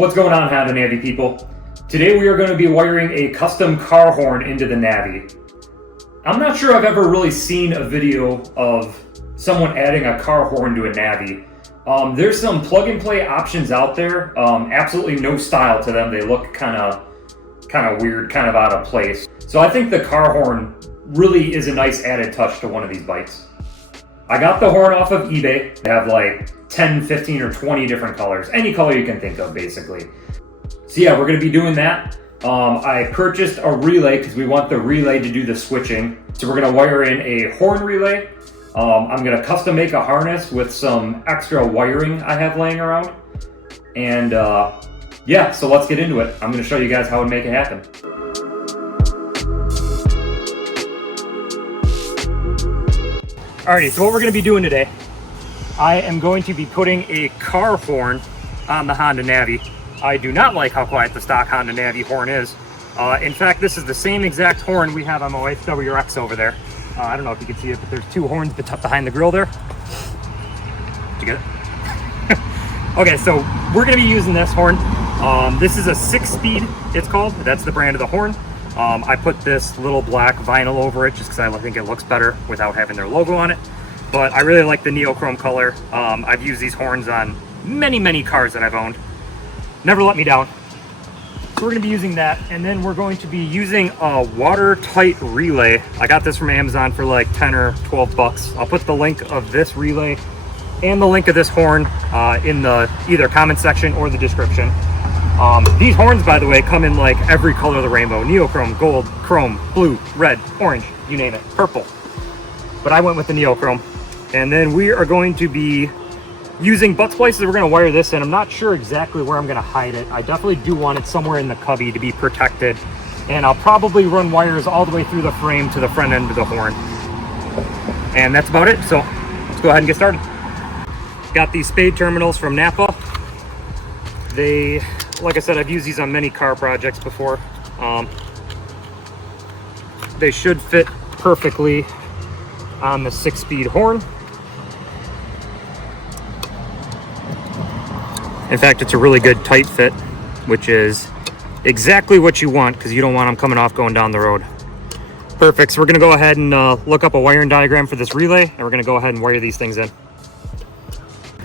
What's going on, Honda Navi people? Today we are going to be wiring a custom car horn into the Navi. I'm not sure I've ever really seen a video of someone adding a car horn to a Navi. There's some plug-and-play options out there. Absolutely no style to them. They look kind of weird, kind of out of place. So I think the car horn really is a nice added touch to one of these bikes. I got the horn off of eBay. They have like 10, 15, or 20 different colors. Any color you can think of, basically. So yeah, we're going to be doing that. I purchased a relay because we want the relay to do the switching. So we're going to wire in a horn relay. I'm going to custom make a harness with some extra wiring I have laying around. And yeah, so let's get into it. I'm going to show you guys how to make it happen. Alrighty, so what we're going to be doing today, I am going to be putting a car horn on the Honda Navi. I do not like how quiet the stock Honda Navi horn is. In fact, this is the same exact horn we have on my wife's WRX over there. I don't know if you can see it, but there's two horns behind the grill there. Did you get it? Okay, so we're going to be using this horn. This is a 6-speed, it's called. That's the brand of the horn. I put this little black vinyl over it just because I think it looks better without having their logo on it. But I really like the neochrome color. I've used these horns on many cars that I've owned. Never let me down. So we're going to be using that, and then we're going to be using a watertight relay. I got this from Amazon for like 10 or 12 bucks. I'll put the link of this relay and the link of this horn in the either comment section or the description. These horns, by the way, come in like every color of the rainbow. Neochrome, gold, chrome, blue, red, orange, you name it, purple. But I went with the neochrome. And then we are going to be using butt splices. We're going to wire this in. I'm not sure exactly where I'm going to hide it. I definitely do want it somewhere in the cubby to be protected. And I'll probably run wires all the way through the frame to the front end of the horn. And that's about it. So let's go ahead and get started. Got these spade terminals from Napa. They, like I said, I've used these on many car projects before. They should fit perfectly on the 6-speed horn. In fact, it's a really good tight fit, which is exactly what you want because you don't want them coming off going down the road. Perfect. So we're going to go ahead and look up a wiring diagram for this relay, and we're going to go ahead and wire these things in.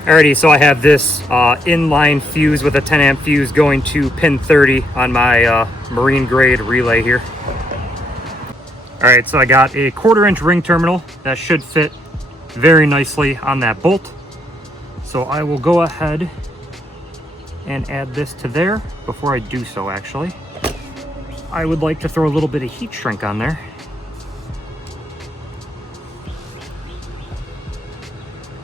Alrighty, so I have this inline fuse with a 10 amp fuse going to pin 30 on my marine grade relay here. Alright, so I got a 1/4 inch ring terminal that should fit very nicely on that bolt. So I will go ahead and add this to there. Before I do so, actually, I would like to throw a little bit of heat shrink on there.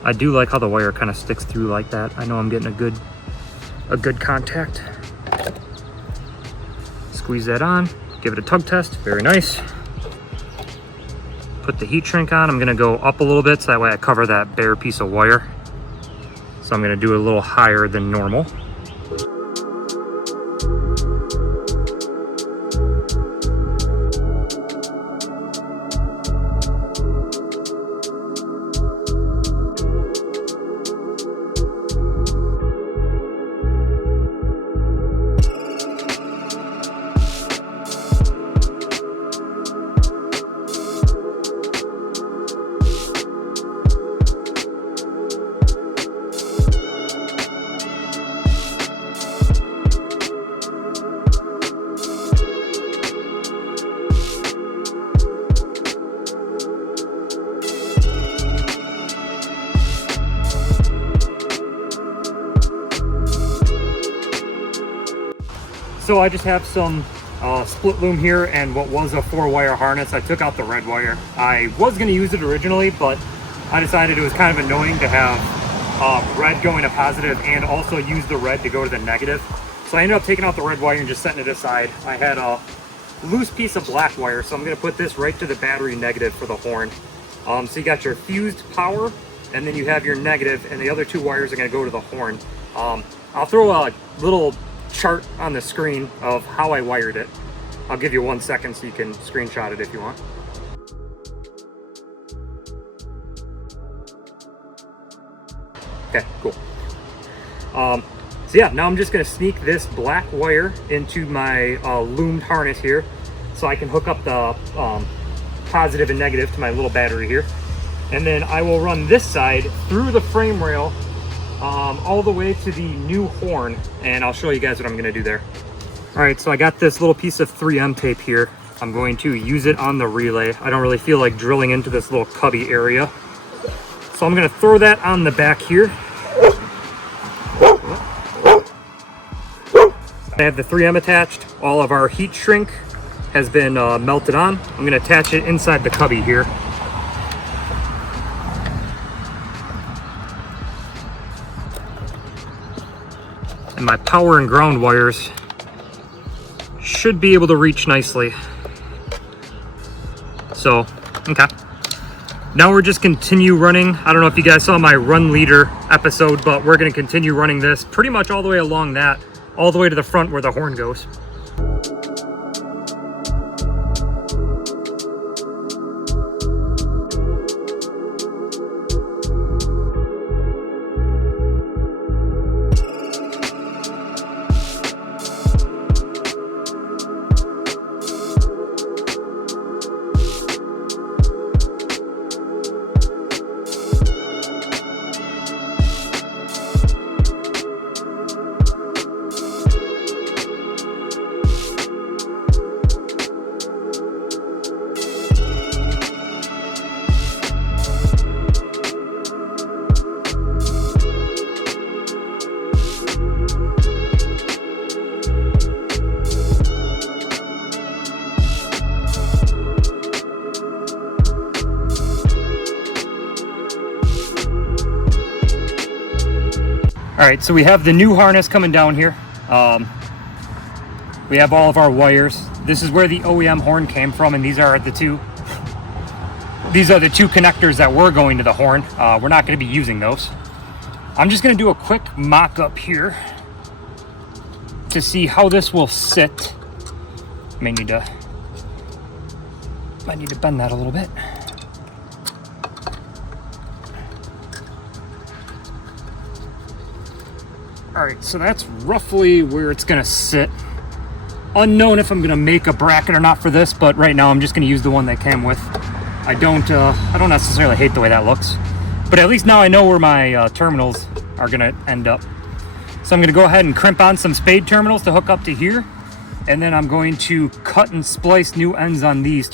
I do like how the wire kind of sticks through like that. I know I'm getting a good contact. Squeeze that on, give it a tug test, very nice. Put the heat shrink on. I'm gonna go up a little bit so that way I cover that bare piece of wire. So I'm gonna do it a little higher than normal. So I just have some split loom here and what was a 4-wire harness. I took out the red wire. I was going to use it originally, but I decided it was kind of annoying to have red going to positive and also use the red to go to the negative. So I ended up taking out the red wire and just setting it aside. I had a loose piece of black wire, so I'm going to put this right to the battery negative for the horn. So you got your fused power, and then you have your negative, and the other 2 wires are going to go to the horn. I'll throw a little chart on the screen of how I wired it. I'll give you 1 second so you can screenshot it if you want. Okay, cool. So yeah, now I'm just gonna sneak this black wire into my loomed harness here so I can hook up the positive and negative to my little battery here. And then I will run this side through the frame rail all the way to the new horn, and I'll show you guys what I'm gonna do there. All right, so I got this little piece of 3M tape here. I'm going to use it on the relay. I don't really feel like drilling into this little cubby area. So I'm gonna throw that on the back here. I have the 3M attached. All of our heat shrink has been melted on. I'm gonna attach it inside the cubby here. And my power and ground wires should be able to reach nicely. So, okay. Now we're just continue running. I don't know if you guys saw my run leader episode, but we're gonna continue running this pretty much all the way along that, all the way to the front where the horn goes. All right, so we have the new harness coming down here. We have all of our wires. This is where the OEM horn came from, and these are the two connectors that were going to the horn. We're not going to be using those. I'm just going to do a quick mock-up here to see how this will sit. Might need to bend that a little bit. All right, so that's roughly where it's gonna sit. Unknown if I'm gonna make a bracket or not for this, but right now I'm just gonna use the one that came with. I don't necessarily hate the way that looks, but at least now I know where my terminals are gonna end up. So I'm gonna go ahead and crimp on some spade terminals to hook up to here, and then I'm going to cut and splice new ends on these.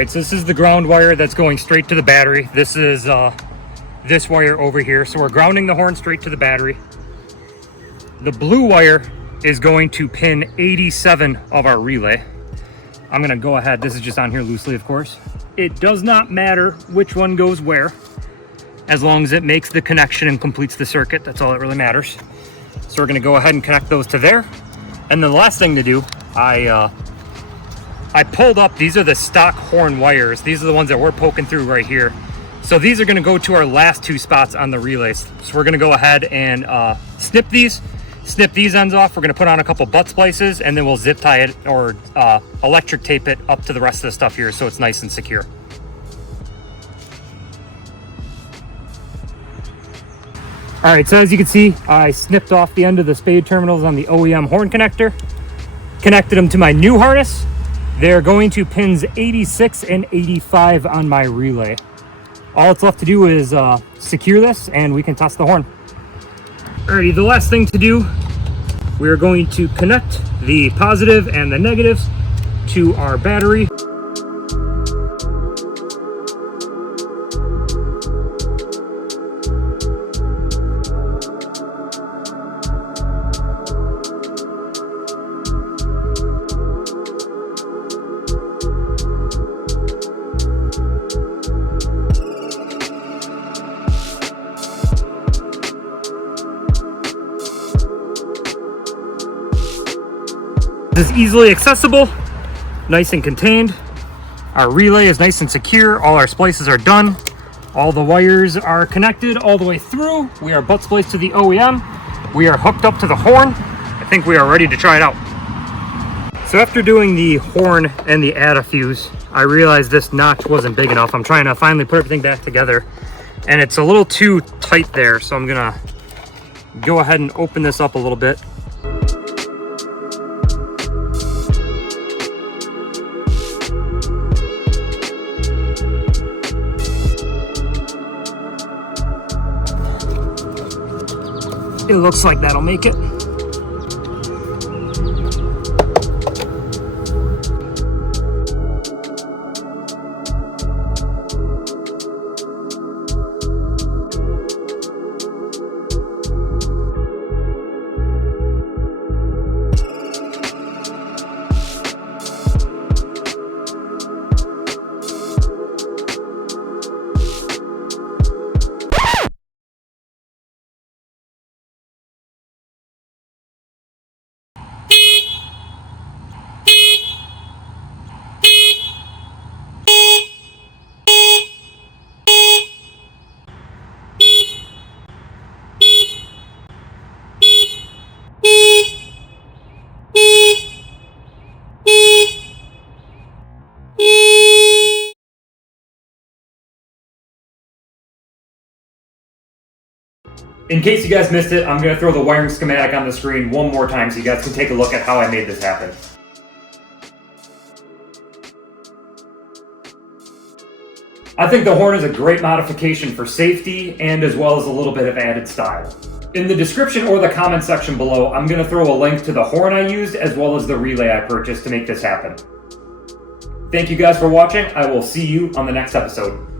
Right, so this is the ground wire that's going straight to the battery. This is this wire over here. So we're grounding the horn straight to the battery. The blue wire is going to pin 87 of our relay. I'm gonna go ahead, this is just on here loosely, of course. It does not matter which one goes where, as long as it makes the connection and completes the circuit. That's all that really matters. So we're gonna go ahead and connect those to there. And then the last thing to do, I pulled up, these are the stock horn wires. These are the ones that we're poking through right here. So these are gonna go to our last two spots on the relays. So we're gonna go ahead and snip these ends off. We're gonna put on a couple butt splices, and then we'll zip tie it or electric tape it up to the rest of the stuff here so it's nice and secure. All right, so as you can see, I snipped off the end of the spade terminals on the OEM horn connector, connected them to my new harness. They're going to pins 86 and 85 on my relay. All it's left to do is secure this, and we can test the horn. Alrighty, the last thing to do, we're going to connect the positive and the negatives to our battery. This is easily accessible, nice and contained. Our relay is nice and secure. All our splices are done. All the wires are connected all the way through. We are butt spliced to the OEM. We are hooked up to the horn. I think we are ready to try it out. So after doing the horn and the antifuse, I realized this notch wasn't big enough. I'm trying to finally put everything back together, and it's a little too tight there. So I'm gonna go ahead and open this up a little bit. It looks like that'll make it. In case you guys missed it, I'm going to throw the wiring schematic on the screen one more time so you guys can take a look at how I made this happen. I think the horn is a great modification for safety and as well as a little bit of added style. In the description or the comment section below, I'm going to throw a link to the horn I used as well as the relay I purchased to make this happen. Thank you guys for watching. I will see you on the next episode.